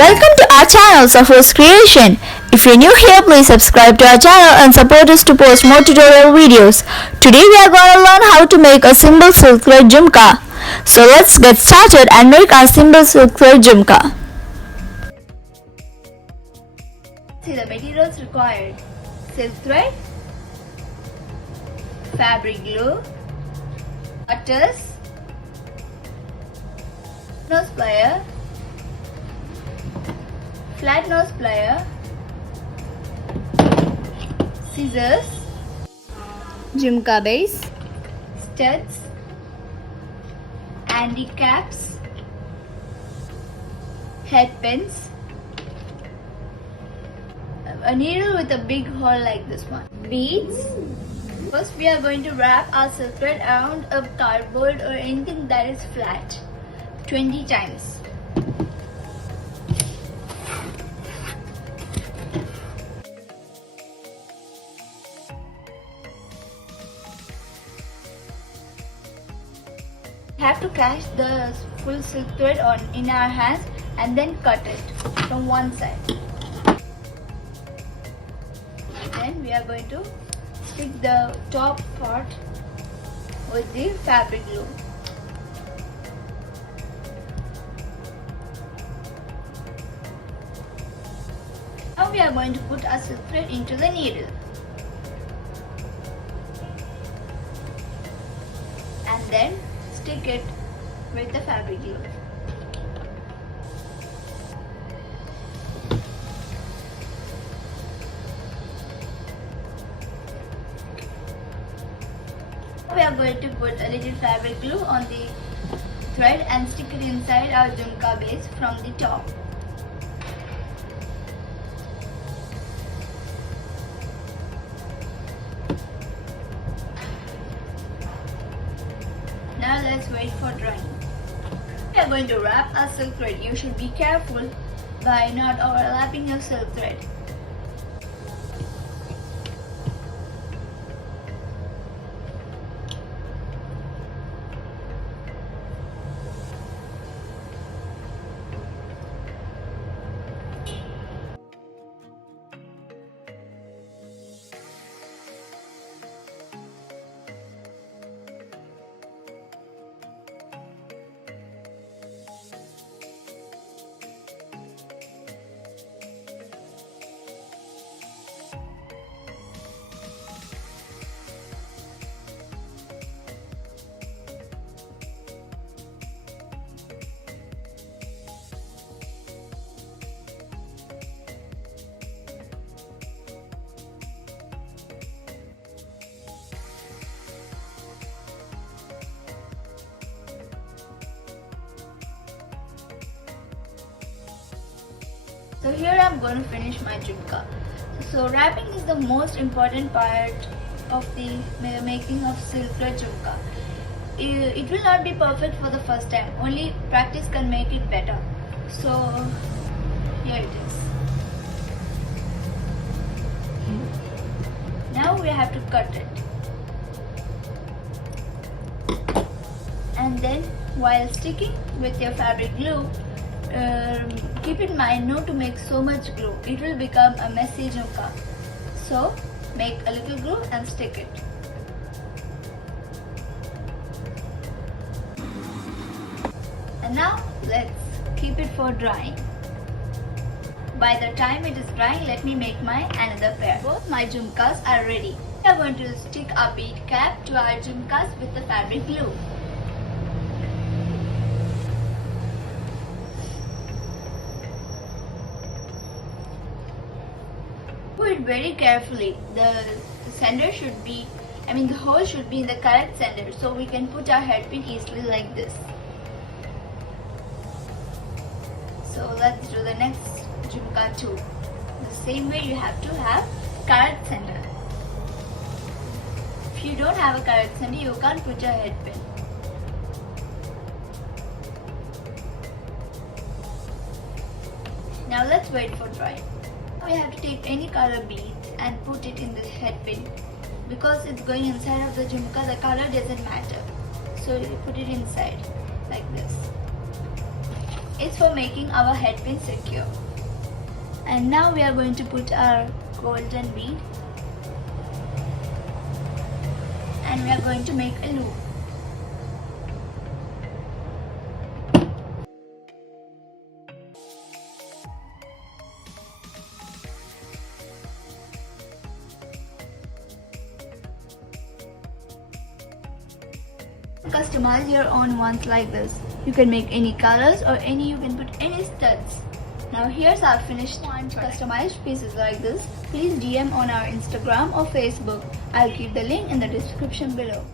Welcome to our channel Safuscreation. If you're new here, please subscribe to our channel and support us to post more tutorial videos. Today we are going to learn how to make a simple silk thread jhumka. So let's get started and make our simple silk thread jhumka. See the materials required: silk thread, fabric glue, cutters, nose plier, flat nose plier, scissors, jhumka base, studs, handy caps, head pins, a needle with a big hole like this one, beads. First we are going to wrap our silk thread around a cardboard or anything that is flat 20 times. We have to catch the full silk thread in our hands and then cut it from one side. Then we are going to stick the top part with the fabric glue. Now we are going to put our silk thread into the needle. And then stick it with the fabric glue. We are going to put a little fabric glue on the thread and stick it inside our jhumka base from the top. Now let's wait for drying. We are going to wrap our silk thread. You should be careful by not overlapping your silk thread. So here I am going to finish my jhumka. So wrapping is the most important part of the making of silk thread jhumka. It will not be perfect for the first time. Only practice can make it better. So here it is. Now we have to cut it. And then while sticking with your fabric glue, keep in mind not to make so much glue. It will become a messy jhumka. So make a little glue and stick it. And now let's keep it for drying. By the time it is drying, let me make my another pair. Both my jhumkas are ready. We are going to stick our bead cap to our jhumkas with the fabric glue. Do it very carefully. The center should be, the hole should be in the correct center, so we can put our head pin easily like this. So let's do the next jhumka too. The same way you have to have correct center. If you don't have a correct center, you can't put your head pin. Now let's wait for drying. We have to take any color beads and put it in the head pin. Because it's going inside of the jhumka, the color doesn't matter. So you put it inside like this. is for making our headpin secure. And now we are going to put our golden bead and we are going to make a loop. Customize your own ones like this. You can make any colors or you can put any studs. Now here's our finished customized pieces like this. Please DM on our Instagram or Facebook. I'll keep the link in the description below.